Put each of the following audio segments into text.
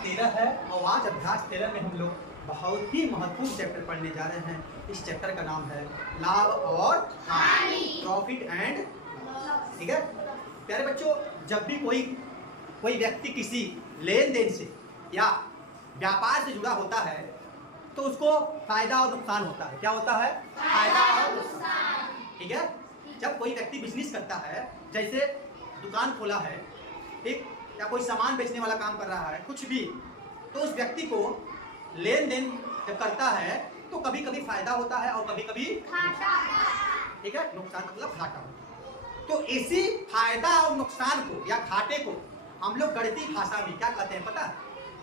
13 है और आज अभ्यास 13 में हम लोग बहुत ही महत्वपूर्ण चैप्टर पढ़ने जा रहे हैं। इस चैप्टर का नाम है लाभ और हानि, प्रॉफिट एंड, ठीक है प्यारे बच्चों। जब भी कोई व्यक्ति किसी लेन देन से या व्यापार से जुड़ा होता है तो उसको फायदा और नुकसान होता है। क्या होता है? फायदा और नुकसान, ठीक है। जब कोई व्यक्ति बिजनेस करता है, जैसे दुकान खोला है, ठीक, या कोई सामान बेचने वाला काम कर रहा है, कुछ भी, तो उस व्यक्ति को लेन देन जब करता है तो कभी कभी फायदा होता है और कभी कभी घाटा, ठीक है। नुकसान मतलब घाटा होता है। तो इसी फायदा और नुकसान को या घाटे को हम लोग गणितीय भाषा में क्या कहते हैं पता है?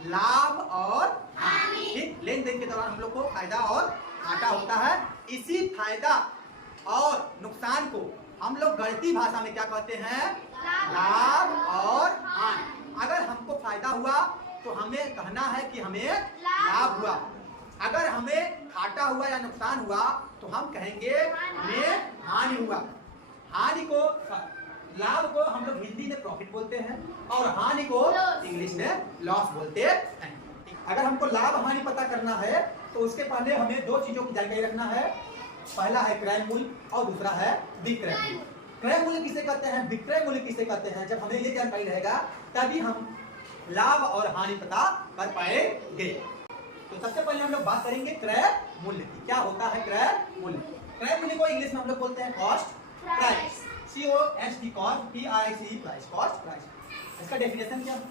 लाभ और हानि। ठीक, लेन देन के दौरान हम लोग को फायदा और घाटा होता है। इसी फायदा और नुकसान को हम लोग गणितीय भाषा में क्या कहते हैं? लाभ और हानि। अगर हमको फायदा हुआ तो हमें कहना है कि हमें लाभ हुआ, अगर हमें घाटा हुआ या नुकसान हुआ तो हम कहेंगे हमें हानि हुआ। हानि को, लाभ को हम लोग हिंदी में प्रॉफिट बोलते हैं और हानि को इंग्लिश में लॉस बोलते हैं। अगर हमको लाभ हानि पता करना है तो उसके पहले हमें दो चीजों की जानकारी रखना है। पहला है क्रय मूल्य और दूसरा है विक्रय मूल्य। क्रय मूल्य किसे कहते हैं, विक्रय मूल्य किसे कहते हैं? जब हमें ये जानकारी रहेगा तभी हम लाभ और हानि पता कर पाएंगे। तो सबसे पहले हम लोग बात करेंगे क्रय मूल्य की। क्या होता है क्रय मूल्य? क्रय मूल्य को इंग्लिश में हम लोग बोलते हैं cost price, COST cost, PRICE price, cost price. इसका डेफिनेशन क्या है?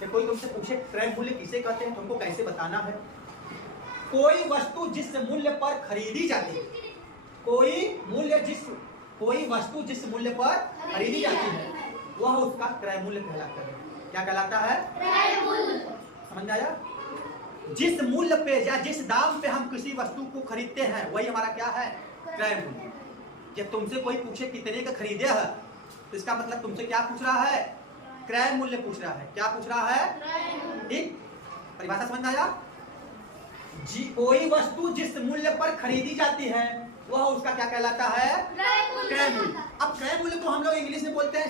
जब कोई तुमसे पूछे क्रय मूल्य किसे कहते हैं, तुमको कैसे बताना है? कोई वस्तु जिस मूल्य पर खरीदी जाती है, कोई वस्तु जिस मूल्य पर खरीदी जाती है वह उसका क्रय मूल्य कहलाता है। क्या कहलाता है? क्रय मूल्य। समझ में आया? जिस मूल्य पे या जिस दाम पे हम किसी वस्तु को खरीदते हैं वही हमारा क्या है? क्रय मूल्य। जब तुमसे कोई पूछे कितने का खरीदे है तो इसका मतलब तुमसे क्या पूछ रहा है? क्रय मूल्य पूछ रहा है। क्या पूछ रहा है? ठीक, परिभाषा समझ में आया? कोई वस्तु जिस मूल्य पर खरीदी जाती है वह उसका क्या कहलाता है? क्रय मूल्य। अब क्रय मूल्य को हम लोग इंग्लिश में बोलते हैं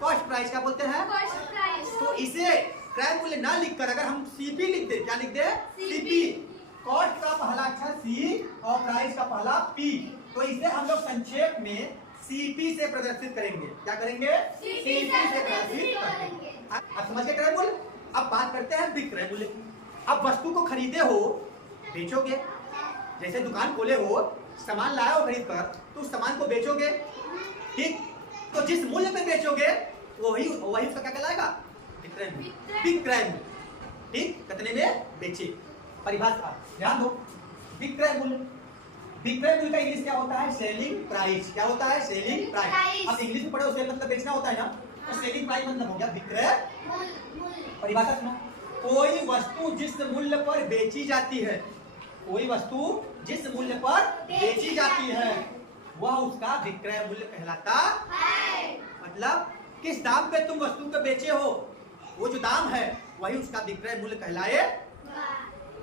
कॉस्ट प्राइस। क्या बोलते हैं? Cost price. तो इसे क्रय मूल्य ना लिखकर अगर हम CP लिख दे, क्या लिख दे? CP। कॉस्ट का पहला अक्षर C और प्राइस का पहला P, तो इसे हम लोग संक्षेप में CP से प्रदर्शित करेंगे। क्या करेंगे? CP से प्रदर्शित करेंगे। अब समझ गए क्रय मूल्य? अब बात करते हैं विक्रय मूल्य की। अब वस्तु को खरीदे हो, बेचोगे, जैसे दुकान खोले हो, सामान लाए हो खरीद कर, तो उस सामान को बेचोगे, ठीक। तो जिस मूल्य पे बेचोगे वही उसका क्या कहलाएगा? विक्रय मूल्य। विक्रय मूल्य, ठीक, कितने में बेचे। परिभाषा ध्यान दो। विक्रय मूल्य, विक्रय मूल्य का इंग्लिश क्या होता है? Selling price. क्या होता है? Selling price. अब इंग्लिश में पढ़े उसे मतलब बेचना होता है ना, तो सेलिंग प्राइस मतलब हो गया विक्रय मूल्य। परिभाषा सुनो। कोई वस्तु जिस मूल्य पर बेची जाती है, कोई वस्तु जिस मूल्य पर बेची जाती है वह उसका विक्रय मूल्य कहलाता है। मतलब किस दाम पे तुम वस्तु को बेचे हो, वो जो दाम है वही उसका विक्रय मूल्य कहलाएगा।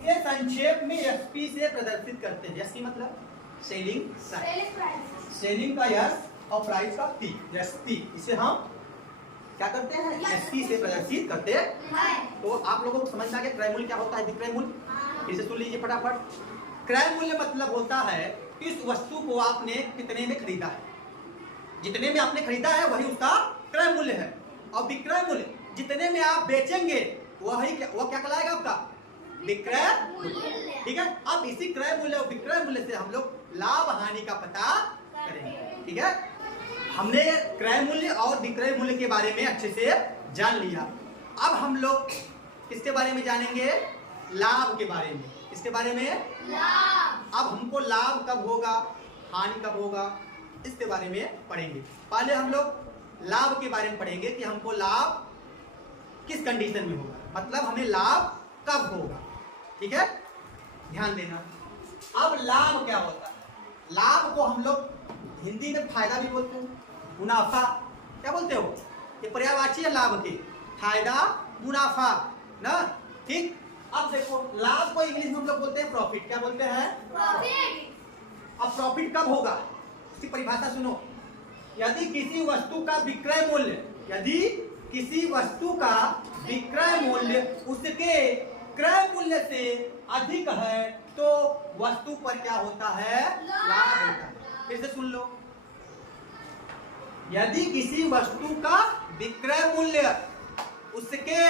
ये संक्षेप में SP से प्रदर्शित करते हैं। SP मतलब सेलिंग प्राइस, सेलिंग का S और प्राइस का P, SP। इसे हम क्या करते हैं? SP से प्रदर्शित करते हैं। तो आप लोगों को समझ में आ गया क्रय मूल्य क्या होता है, विक्रय मूल्य? इसे सुन लीजिए फटाफट। क्रय मूल्य मतलब होता है इस वस्तु को आपने कितने में खरीदा है, जितने में आपने खरीदा है वही उसका क्रय मूल्य है। और विक्रय मूल्य जितने में आप बेचेंगे वह क्या कहलाएगा? आपका विक्रय मूल्य, ठीक है। अब इसी क्रय मूल्य और विक्रय मूल्य से हम लोग लाभ हानि का पता करेंगे, ठीक है। हमने क्रय मूल्य और विक्रय मूल्य के बारे में अच्छे से जान लिया। अब हम लोग किसके बारे में जानेंगे? लाभ के बारे में। इसके बारे में लाभ। अब हमको लाभ कब होगा, हानि कब होगा, इसके बारे में पढ़ेंगे। पहले हम लोग लाभ के बारे में पढ़ेंगे कि हमको लाभ किस कंडीशन में होगा, मतलब हमें लाभ कब होगा, ठीक है। ध्यान देना। अब लाभ क्या होता है? लाभ को हम लोग हिंदी में फायदा भी बोलते हैं, मुनाफा। क्या बोलते हो? ये पर्यायवाची है लाभ के, फायदा मुनाफा ना, ठीक। अब देखो लाभ को इंग्लिश में हम लोग बोलते हैं प्रॉफिट। क्या बोलते हैं? प्रॉफिट। अब प्रॉफिट कब होगा इसकी परिभाषा सुनो। यदि किसी वस्तु का विक्रय मूल्य, यदि किसी वस्तु का विक्रय मूल्य उसके क्रय मूल्य से अधिक है तो वस्तु पर क्या होता है? लाभ होता है। फिर से सुन लो, यदि किसी वस्तु का विक्रय मूल्य उसके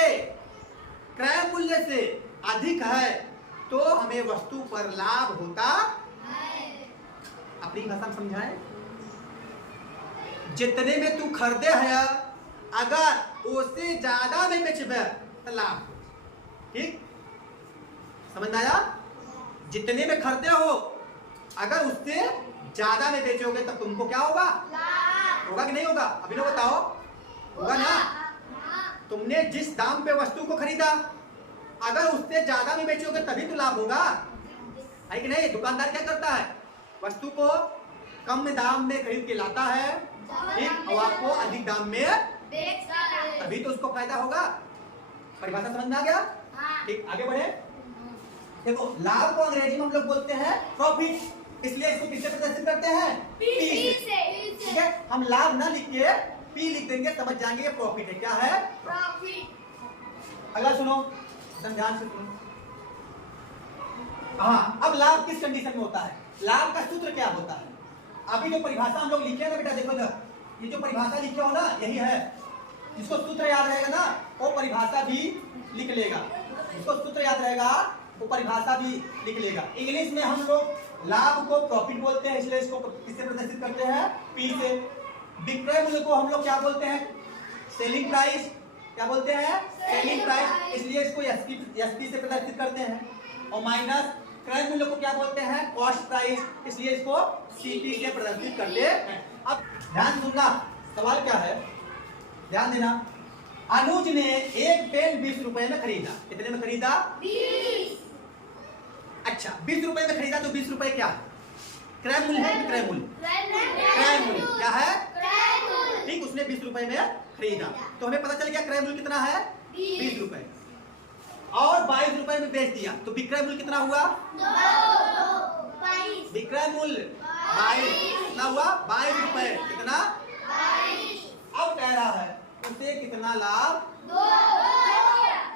क्रय मूल्य से अधिक है तो हमें वस्तु पर लाभ होता है। अपनी भाषा में समझाएं, जितने में तू खरीदे है अगर उससे ज्यादा में बेचबे तो लाभ। ठीक, समझ में आया? जितने में खरीदे हो अगर उससे ज्यादा में बेचोगे तब तुमको क्या होगा? होगा कि नहीं होगा? अभी लोग बताओ, होगा ना? तुमने जिस दाम पे वस्तु को खरीदा अगर उससे ज्यादा में बेचोगे तभी तो लाभ होगा, है कि नहीं? दुकानदार क्या करता है? वस्तु को कम दाम में खरीद के लाता है, ठीक, और आपको अधिक दाम में बेचता है, तभी तो उसको फायदा होगा। परिभाषा समझ में आ गया? ठीक, आगे बढ़े। देखो, लाभ को अंग्रेजी में हम लोग बोलते हैं प्रॉफिट, इसलिए इसको किससे प्रदर्शित करते हैं? पी से। ठीक है, हम लाभ ना लिख के पी लिख देंगे, समझ जाएंगे प्रॉफिट है। क्या है? प्रॉफिट। अगला सुनो, ध्यान से सुनो। हाँ, अब लाभ किस कंडीशन में होता है? लाभ का सूत्र क्या होता है? अभी जो परिभाषा हम लोग लिखे ना बेटा, देखो ना, ये जो परिभाषा लिखे हो ना, यही है। जिसको सूत्र याद रहेगा ना वो परिभाषा भी लिख लेगा, जिसको सूत्र याद रहेगा वो परिभाषा भी लिख लेगा। इंग्लिश में हम लोग लाभ को प्रॉफिट बोलते हैं, इसलिए इसको किससे प्रदर्शित करते हैं? पी से। विक्रय मूल्य को हम लोग क्या बोलते हैं? Selling price. क्या बोलते हैं? सेलिंग प्राइस, इसलिए इसको एसपी से प्रदर्शित करते हैं। और माइनस क्रय मूल्य को क्या बोलते हैं? कॉस्ट प्राइस, इसलिए इसको सीपी से प्रदर्शित करते हैं। अब ध्यान सुनना, सवाल क्या है, ध्यान देना। अनुज ने एक पेन 20 रुपए में खरीदा। कितने में खरीदा? 20। अच्छा, 20 रुपए में खरीदा तो 20 रुपए क्या है? क्रय मूल्य है कि क्रय मूल्य? क्रय मूल्य क्या है? ठीक, उसने 20 रुपए में खरीदा तो हमें पता चल गया क्रय मूल्य कितना है? 20 रुपए। और 22 रुपए में बेच दिया तो विक्रय मूल्य कितना हुआ? विक्रय मूल्य 22 कितना हुआ? 22 रुपए। कितना? 22। अब कह रहा है उसे कितना लाभ?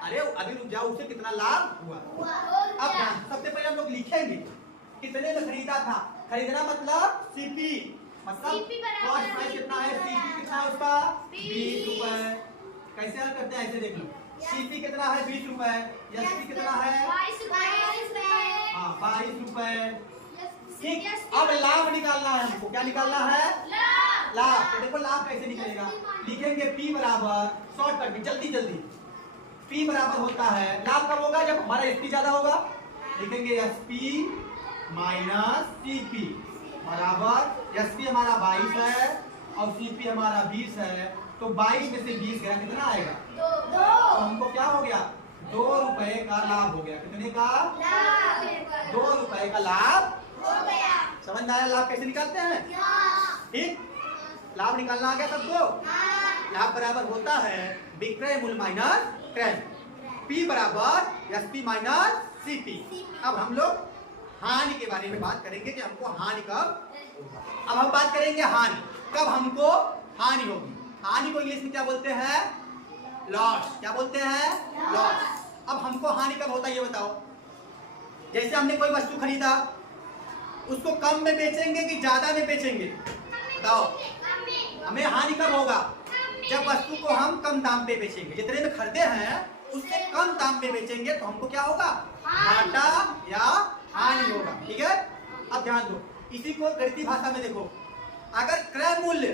अरे अभी रुक जाओ, उसे कितना लाभ हुआ? अब सबसे पहले हम लोग लिखेंगे कितने में खरीदा था। खरीदना मतलब सीपी, मतलब कॉस्ट प्राइस कितना है? सीपी कितना है उसका? 20 रुपए। कैसे हल करते हैं? ऐसे देख लो, सीपी कितना है? 20 रुपए। एसपी कितना है? 22 रुपए। ठीक, अब लाभ निकालना है हमको। क्या निकालना है? लाभ। तो देखो लाभ कैसे निकलेगा, लिखेंगे P बराबर, शॉर्टकट में जल्दी जल्दी, P बराबर होता है, लाभ कब होगा? जब हमारा SP ज्यादा होगा। लिखेंगे SP माइनस CP बराबर, SP हमारा 22 है और CP हमारा 20 है, तो 22 में से 20 गया, कितना आएगा? 2। तो हमको क्या हो गया? 2 रुपए का लाभ हो गया। कितने का? 2 रुपए का लाभ हो गया। समझ में आया लाभ कैसे निकालते हैं? ठीक, लाभ निकालना आ गया सबको? लाभ बराबर होता है विक्रय मूल्य माइनस क्रय। P बराबर SP माइनस CP। अब हम लोग हानि के बारे में बात करेंगे कि हमको हानि कब होगा। अब हम बात करेंगे हानि, कब हमको हानि होगी। हानि को इंग्लिश में क्या बोलते हैं? लॉस। क्या बोलते हैं? लॉस। अब हमको हानि कब होता है ये बताओ। जैसे हमने कोई वस्तु खरीदा, उसको कम में बेचेंगे कि ज्यादा में बेचेंगे? बताओ, हमें हानि कब होगा? जब वस्तु को हम कम दाम पे बेचेंगे। जितने में खरीदे हैं उससे कम दाम पे बेचेंगे तो हमको क्या होगा? घाटा या हानि होगा। ठीक है, अब ध्यान दो, इसी को गणितीय भाषा में देखो, अगर क्रय मूल्य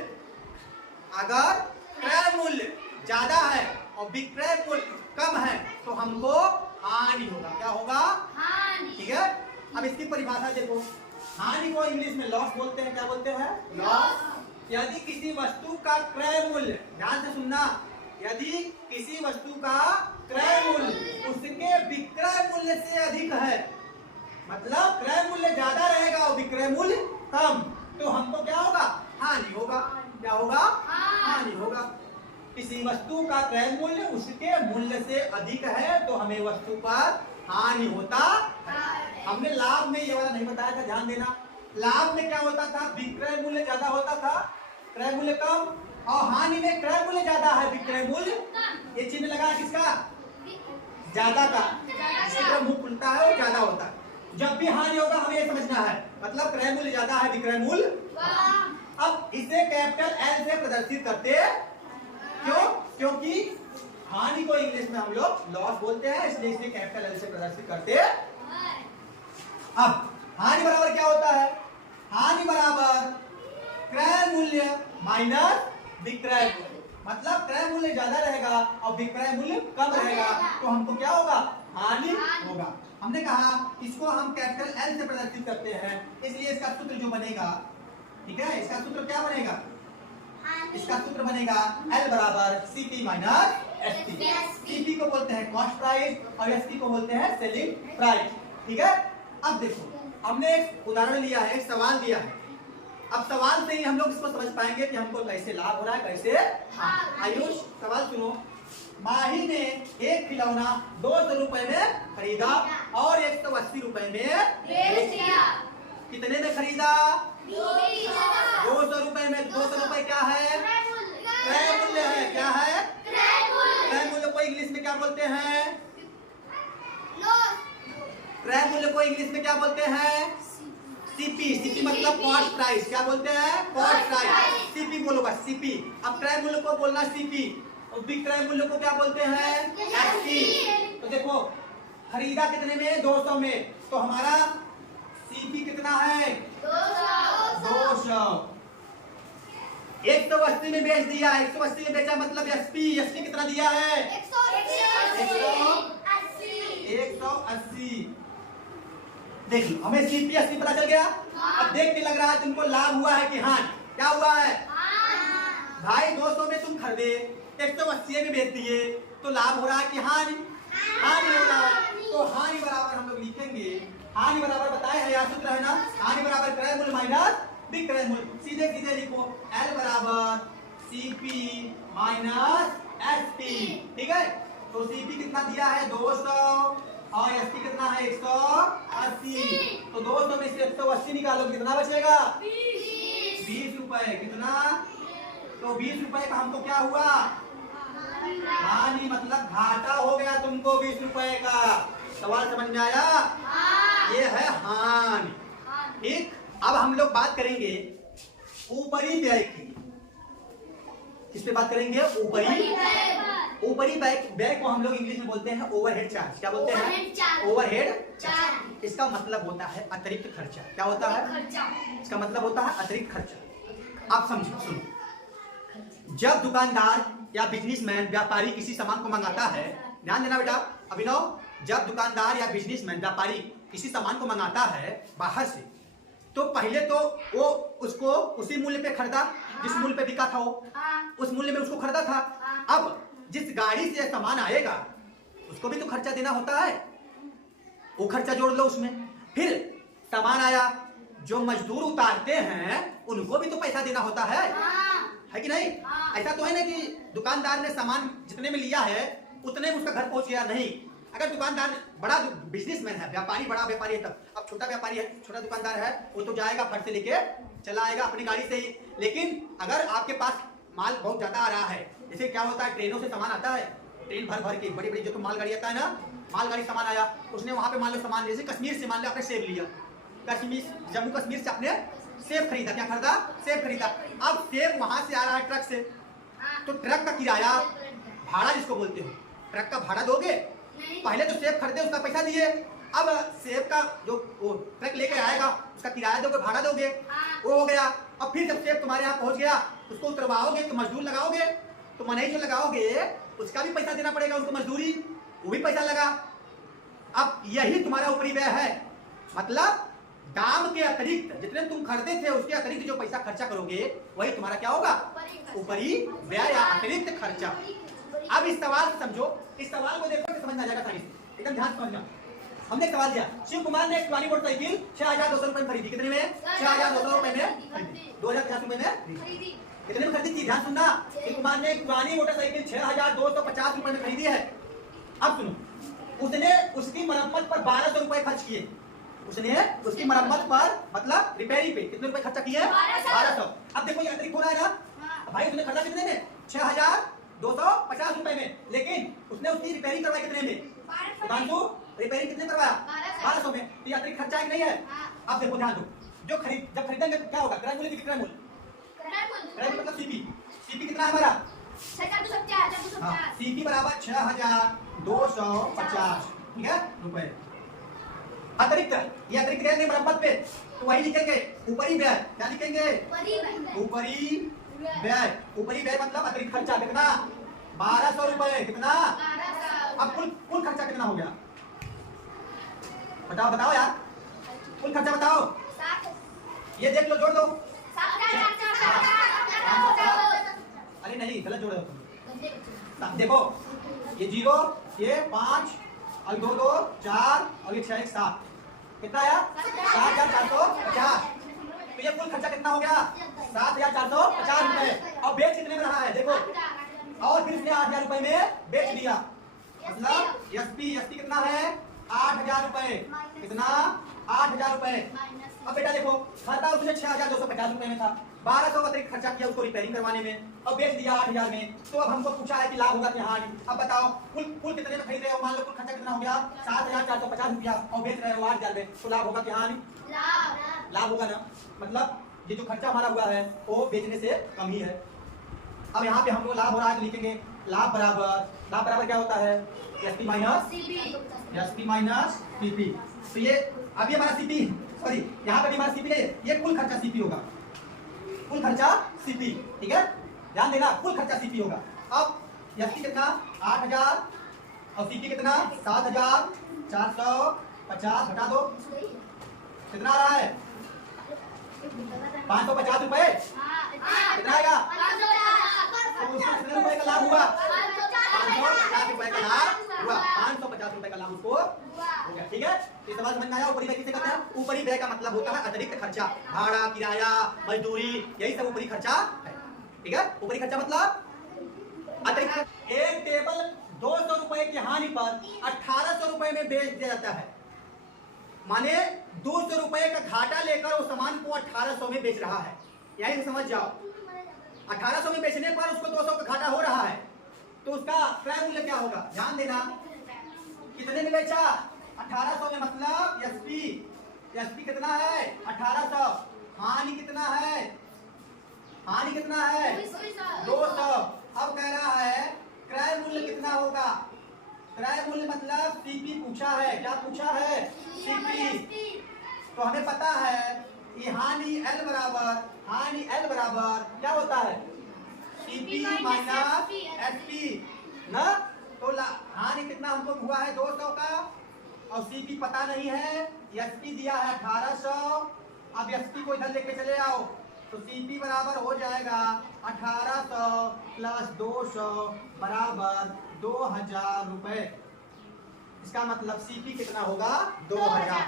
ज्यादा है और विक्रय मूल्य कम है तो हमको हानि होगा। क्या होगा? हानि। ठीक है, अब इसकी परिभाषा देखो, हानि को इंग्लिश में लॉस बोलते हैं। क्या बोलते हैं? लॉस। यदि किसी वस्तु का क्रय मूल्य, ध्यान से सुनना, यदि किसी वस्तु का क्रय मूल्य उसके विक्रय मूल्य से अधिक है, मतलब क्रय मूल्य ज्यादा रहेगा और विक्रय मूल्य कम, तो हमको क्या होगा? हानि होगा। क्या होगा? हानि होगा। किसी वस्तु का क्रय मूल्य उसके मूल्य से अधिक है तो हमें वस्तु पर हानि होता है। हमने लाभ में ये वाला नहीं बताया था, ध्यान देना। लाभ में क्या होता था? विक्रय मूल्य ज्यादा होता था, क्रय मूल्य कम, और हानि में क्रय मूल्य ज्यादा है, विक्रय मूल्य, ये चिन्ह लगा है किसका, ज्यादा का, जिसकी तरफ मुंह खुलता है वो ज्यादा होता है। जब भी हानि होगा हमें ये समझना है, मतलब क्रय मूल्य ज्यादा है, विक्रय मूल्य। अब इसे कैपिटल एल से प्रदर्शित करते, क्यों? क्योंकि हानि को इंग्लिश में हम लोग लॉस बोलते हैं, इसलिए इसे कैपिटल एल से प्रदर्शित करते। अब हानि बराबर क्या होता है, हानि बराबर क्रय मूल्य माइनस विक्रय मूल्य, मतलब क्रय मूल्य ज्यादा रहेगा और विक्रय मूल्य कम रहेगा तो हमको क्या होगा, हानि होगा। हमने कहा इसको हम कैपिटल एल से प्रदर्शित करते हैं, इसलिए इसका सूत्र जो बनेगा, ठीक है, इसका सूत्र क्या बनेगा, इसका सूत्र बनेगा एल बराबर सीपी माइनस एसपी। सीपी को बोलते हैं कॉस्ट प्राइस और एसपी को बोलते हैं सेलिंग प्राइस, ठीक है। अब देखो हमने एक उदाहरण लिया है, एक सवाल दिया है, अब सवाल से ही हम लोग इसको समझ पाएंगे कि हमको कैसे लाभ हो रहा है, कैसे। आयुष सवाल सुनो, माही ने एक खिलौना 200 रुपए में खरीदा और 180 रुपए में बेच दिया। कितने में खरीदा, 200 रुपए में। 200 रुपए क्या है, क्रय मूल्य है, क्या है, क्रय मूल्य को इंग्लिश में क्या बोलते हैं, क्रय मूल्य को इंग्लिश में क्या बोलते हैं, सीपी। सीपी मतलब कॉस्ट प्राइस, क्या बोलते हैं, कॉस्ट प्राइस। सीपी बोलोगा सीपी। अब क्रय मूल्य को बोलना सीपी और विक्रय मूल्य को क्या बोलते हैं, एसपी। तो देखो खरीदा कितने में, 200 में, तो हमारा सीपी कितना है, 200। 180 में बेच दिया, 180 में बेचा मतलब एसपी। एसपी कितना दिया है, 180। देख लो हमें सीपी एसपी पता चल गया। अब देख के लग रहा है तुमको लाभ हुआ है कि हानि, क्या हुआ है, भाई 200 में तुम खरीदे 180 में बेच दिए तो लाभ हो रहा है कि हानि, हानि हो रहा है। तो हानि बराबर हम लोग लिखेंगे, हानि बराबर बताए हैं, यह सूत्र है ना, हानि बराबर क्रय मूल्य माइनस विक्रय मूल्य। सीधे सीधे लिखो एल बराबर सीपी माइनस एसपी, ठीक है। तो सीपी कितना दिया है, 200 और एसपी कितना है, 180। तो 200 में से 180 निकालो, कितना बचेगा, 20 रुपए। कितना, तो 20 रुपए का हमको क्या हुआ, हानि, मतलब घाटा हो गया तुमको 20 रुपए का। सवाल समझ में आया, ये है हानि, ठीक। अब हम लोग बात करेंगे ऊपरी व्यय की। किस पे बात करेंगे, ऊपरी व्यय को हम लोग इंग्लिश में बोलते हैं ओवरहेड चार्ज। क्या बोलते हैं, ओवरहेड चार्ज। इसका मतलब होता है अतिरिक्त खर्चा। क्या होता है, इसका मतलब होता है अतिरिक्त खर्चा। आप समझो, सुनो, जब दुकानदार या बिजनेसमैन व्यापारी किसी सामान को मंगाता है, ध्यान देना बेटा अभिनव, जब दुकानदार या बिजनेसमैन व्यापारी किसी सामान को मंगाता है बाहर से, तो पहले तो वो उसको उसी मूल्य पे खरीदा जिस मूल्य पे बिका था, वो उस मूल्य में उसको खरीदा था। अब जिस गाड़ी से सामान आएगा उसको भी तो खर्चा देना होता है, वो खर्चा जोड़ लो उसमें। फिर सामान आया, जो मजदूर उतारते हैं उनको भी तो पैसा देना होता है कि नहीं। ऐसा तो है ना कि दुकानदार ने सामान जितने में लिया है उतने में उसका घर पहुंच गया, नहीं। अगर दुकानदार बड़ा बिजनेसमैन है, व्यापारी, बड़ा व्यापारी है, तब अब छोटा व्यापारी है, छोटा दुकानदार है, वो तो जाएगा फट से लेके चला आएगा अपनी गाड़ी से ही। लेकिन अगर आपके पास माल बहुत ज्यादा आ रहा है, जैसे क्या होता है ट्रेनों से सामान आता है, ट्रेन भर भर के बड़ी बड़ी जो तो मालगाड़ी आता है ना, मालगाड़ी सामान आया, उसने वहां पे मान लो सामान, जैसे कश्मीर से मान लो आपने सेब लिया, कश्मीर जम्मू कश्मीर से आपने सेब खरीदा, क्या खरीदा, सेब खरीदा। अब सेब वहां से आ रहा है ट्रक से, तो ट्रक का किराया, भाड़ा जिसको बोलते हो, ट्रक का भाड़ा दोगे, पहले तो सेब खरीदे उसका पैसा दिए, अब सेब का जो वो ट्रक लेके आएगा उसका किराया दोगे, भाड़ा दोगे, वो हो गया। अब फिर जब सेब तुम्हारे यहाँ पहुंच गया उसको उतरवाओगे तो मजदूर लगाओगे, तो मनई जो लगाओगे उसका भी पैसा देना पड़ेगा, उसको मजदूरी, वो भी पैसा लगा। अब यही तुम्हारा ऊपरी व्यय है, मतलब दाम के अतिरिक्त जितने तुम खरीदे थे उसके अतिरिक्त जो पैसा खर्चा करोगे वही तुम्हारा क्या होगा, ऊपरी व्यय या अतिरिक्त खर्चा। अब इस सवाल को समझो, इस सवाल को देखो समझ में आ जाएगा, एकदम ध्यान समझना। हमने सवाल दिया, शिव कुमार ने एक पुरानी मोटरसाइकिल 6200 रुपए में खरीदी, कितने में, 6200 रुपए में, 2050 रुपए में खरीदी। कितने में खरीदी थी, ध्यान सुनना, शिव कुमार ने एक पुरानी मोटरसाइकिल 6250 रुपए में खरीदी है। अब सुनो, उसने उसकी मरम्मत पर 1200 रुपए खर्च किए, उसने उसकी मरम्मत पर मतलब रिपेयरिंग पे कितने रुपए खर्चा किए, 1200। अब देखो ये अतिरिक्त हो रहा है ना, भाई उसने खरीदा कितने में? 6,250 रुपए में, लेकिन उसने उसकी रिपेयरिंग करवाई कितने में? सुधांशु रिपेयरिंग कितने करवाया? 1200 में। तो ये अतिरिक्त खर्चा है कि नहीं है? अब देखो ध्यान दो, जो जब खरीदेंगे तो क्या होगा? क्रय मूल्य की विक्रय मूल्य, क्रय मूल्य मतलब सीपी। सीपी कितना है हमारा? सीपी बराबर 6,250, ठीक है, रुपए। अतिरिक्त, ये अतिरिक्त करेंगे मरम्मत पे तो वही लिखेंगे ऊपरी व्यय। क्या लिखेंगे? ऊपरी व्यय। ऊपरी व्यय मतलब अतिरिक्त खर्चा कितना? 1200 रुपए। कितना? अब कुल खर्चा कितना हो गया? बताओ बताओ यार, कुल खर्चा बताओ। ये देख लो, जोड़ दो। अरे नहीं, गलत जोड़ दो। देखो ये 0, ये 5 और 2 2 4 और ये 6 1 7, कितना आया? 7,450। तो ये कुल खर्चा कितना हो गया? 7,450 रुपए। और बेच कितने में रहा है देखो, और फिर इसने 8,000 रुपए में बेच दिया, मतलब एसपी कितना है? 8,000 रुपए। कितना? 8,000 रुपए। अब बेटा देखो, खरीदा उसने 6,250 रुपए में था, 1200 अतिरिक्त खर्चा किया उसको रिपेयरिंग करवाने में, और बेच दिया 8,000 में। तो अब हमको पूछा है कि लाभ होगा कि हानि। अब बताओ कुल कितने में खरीद रहे हो? मान लो कुल खर्चा कितना हो गया? 7,450 रुपया, और बेच रहे हो 8,000 में, तो लाभ होगा कि हानि? लाभ होगा ना। मतलब ये जो खर्चा हमारा हुआ है वो बेचने से कम ही है। अब यहाँ पे हमको लाभ हो रहा है तो लिखेंगे लाभ बराबर क्या होता है? SP minus CP. तो ये अभी हमारा सीपी, सॉरी यहाँ पे भी हमारा सीपी है, ये कुल खर्चा सीपी होगा। कुल खर्चा सीपी, ठीक है, ध्यान देना, कुल खर्चा सीपी होगा। अब एसपी कितना? 8,000 और सीपी कितना? 7,450 घटा दो, कितना आ रहा है? 550 रुपए। कितना आएगा? कितने रुपए का लाभ हुआ? 550 रुपए का लाभ हुआ। 550 रुपए का लाभ उसको हो गया, ठीक है। इस सवाल समझ में आया? ऊपरी व्यय किसे कहते हैं? ऊपरी व्यय का मतलब होता है अतिरिक्त खर्चा, भाड़ा, किराया, मजदूरी, यही सब ऊपरी खर्चा है, ठीक है। ऊपरी खर्चा मतलब अतिरिक्त। एक टेबल 200 रुपए की हानि पर 1,800 रुपए में बेच दिया जाता है, माने 200 रुपए का घाटा लेकर उस सामान को 1,800 में बेच रहा है। यही से समझ जाओ, 1,800 में बेचने पर उसको 200 का घाटा हो रहा है, तो उसका क्रय मूल्य क्या होगा? ध्यान देना, कितने में बेचा? 1,800 में, मतलब एसपी कितना है? 1,800। हानि कितना है? 200। अब कह रहा है क्रय मूल्य कितना होगा? क्रय मूल्य मतलब सीपी पूछा है। क्या पूछा है? सीपी। तो हमें पता है कि हानि एल बराबर क्या होता है? सीपी माइनस एसपी ना। तो हानि कितना हमको हुआ है? 200 का, और सीपी पता नहीं है, एसपी दिया है 1,800। अब एसपी को इधर लेके चले आओ, तो सीपी बराबर हो जाएगा 1,800 प्लस 200 बराबर 2,000 रुपए। इसका मतलब सीपी कितना होगा? 2,000।